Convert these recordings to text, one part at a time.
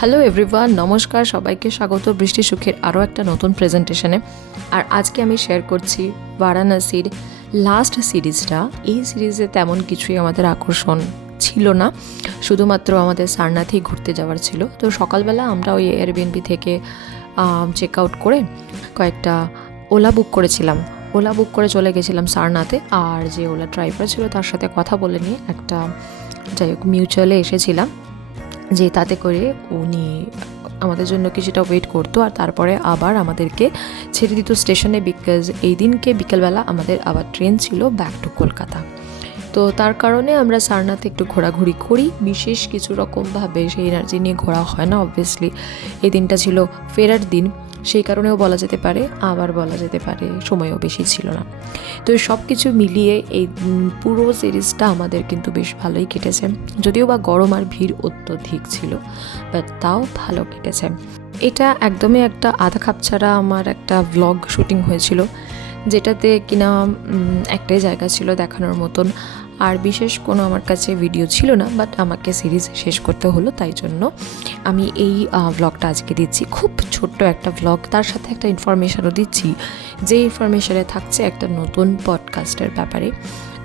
Hello everyone, নমস্কার, সবাইকে স্বাগত বৃষ্টি সুখের আরও একটা নতুন প্রেজেন্টেশনে। আর আজকে আমি শেয়ার করছি বারাণসীর লাস্ট সিরিজটা। এই সিরিজে তেমন কিছুই আমাদের আকর্ষণ ছিল না, শুধুমাত্র আমাদের সারনাথেই ঘুরতে যাওয়ার ছিল। তো সকালবেলা আমরা ওই এয়ারবিএনবি থেকে চেক আউট করে কয়েকটা ওলা বুক করেছিলাম। ওলা বুক করে চলে গেছিলাম সারনাথে। আর যে ওলা ড্রাইভার ছিল তার সাথে কথা বলে নিয়ে একটা যাই হোক মিউচুয়ালে এসেছিলাম, যে তাতে করে উনি আমাদের জন্য কিছুটা ওয়েট করতো আর তারপরে আবার আমাদেরকে ছেড়ে দিত স্টেশনে, বিকজ এই দিনকে বিকেলবেলা আমাদের আবার ট্রেন ছিল ব্যাক টু কলকাতা। তো তার কারণে আমরা সারনাথে একটু ঘোরাঘুরি করি। বিশেষ কিছু রকমভাবে সেই এনার্জি নিয়ে ঘোরা হয় না, অবভিয়াসলি এই দিনটা ছিল ফেরার দিন, সেই কারণেও বলা যেতে পারে, আবার বলা যেতে পারে সময়ও বেশি ছিল না। তো সব কিছু মিলিয়ে এই পুরো সিরিজটা আমাদের কিন্তু বেশ ভালোই কেটেছে, যদিও বা গরম আর ভিড় অত্যধিক ছিল, বাট তাও ভালো কেটেছে। এটা একদমই একটা আধা খাপ ছাড়া আমার একটা ভ্লগ শুটিং হয়েছিল, যেটাতে কিনা একটাই জায়গা ছিল দেখানোর মতন, আর বিশেষ কোনো আমার কাছে ভিডিও ছিল না, বাট আমাকে সিরিজ শেষ করতে হলো, তাই জন্য আমি এই ভ্লগটা আজকে দিচ্ছি। খুব ছোট্ট একটা ভ্লগ, তার সাথে একটা ইনফরমেশানও দিচ্ছি, যে ইনফরমেশানে থাকছে একটা নতুন পডকাস্টের ব্যাপারে।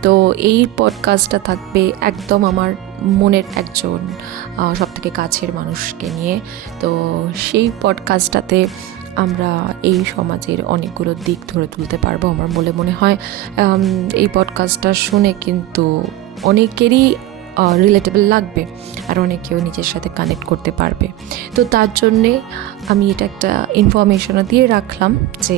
তো এই পডকাস্টটা থাকবে একদম আমার মনের একজন সবথেকে কাছের মানুষকে নিয়ে। তো সেই পডকাস্টটাতে আমরা এই সমাজের অনেকগুলো দিক ধরে তুলতে পারবো। আমার বলে মনে হয় এই পডকাস্টটা শুনে কিন্তু অনেকেরই রিলেটেবল লাগবে, আর অনেকেও নিজের সাথে কানেক্ট করতে পারবে। তো তার জন্যে আমি এটা একটা ইনফরমেশনও দিয়ে রাখলাম যে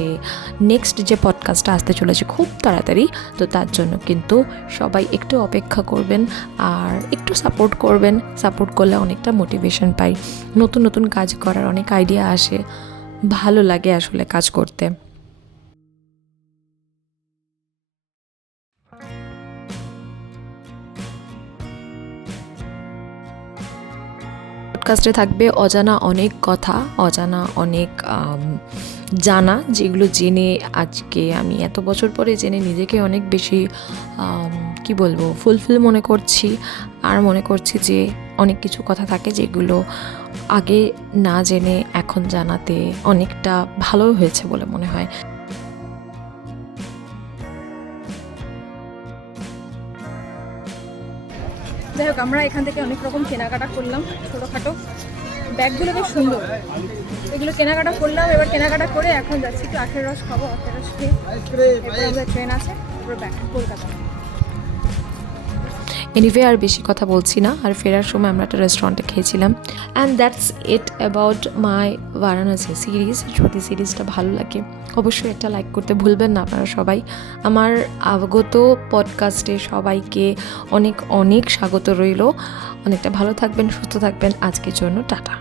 নেক্সট যে পডকাস্টটা আসতে চলেছে খুব তাড়াতাড়ি, তো তার জন্য কিন্তু সবাই একটু অপেক্ষা করবেন আর একটু সাপোর্ট করবেন। সাপোর্ট করলে অনেকটা মোটিভেশন পাই, নতুন নতুন কাজ করার অনেক আইডিয়া আসে, ভালো লাগে আসলে কাজ করতে। পডকাস্টে থাকবে অজানা অনেক কথা, অজানা অনেক জানা, যেগুলো জেনে আজকে আমি এত বছর পরে জেনে নিজেকে অনেক বেশি কি বলবো ফুলফিল মনে করছি। আর মনে করছি যে অনেক কিছু কথা থাকে যেগুলো আগে না জেনে এখন জানাতে অনেকটা ভালো হয়েছে বলে মনে হয়। যাই হোক, আমরা এখান থেকে অনেক রকম কেনাকাটা করলাম, ছোটোখাটো ব্যাগগুলো বেশ সুন্দর, এগুলো কেনাকাটা করলাম। এবার কেনাকাটা করে এখন যাচ্ছি একটু আখের রস খাবো, আখের রস খেয়ে এরপরে আমাদের ট্রেন আছে, তারপরে ব্যাক টু কলকাতা। এনিওয়ে আর বেশি কথা বলছি না, আর ফেরার সময় আমরা একটা রেস্টুরেন্টে খেয়েছিলাম। And that's it about my Varanasi series. যদি সিরিজটা ভালো লাগে অবশ্যই একটা লাইক করতে ভুলবেন না আপনারা সবাই। আমার আগত পডকাস্টে সবাইকে অনেক অনেক স্বাগত রইল। অনেকটা ভালো থাকবেন, সুস্থ থাকবেন। আজকের জন্য টাটা।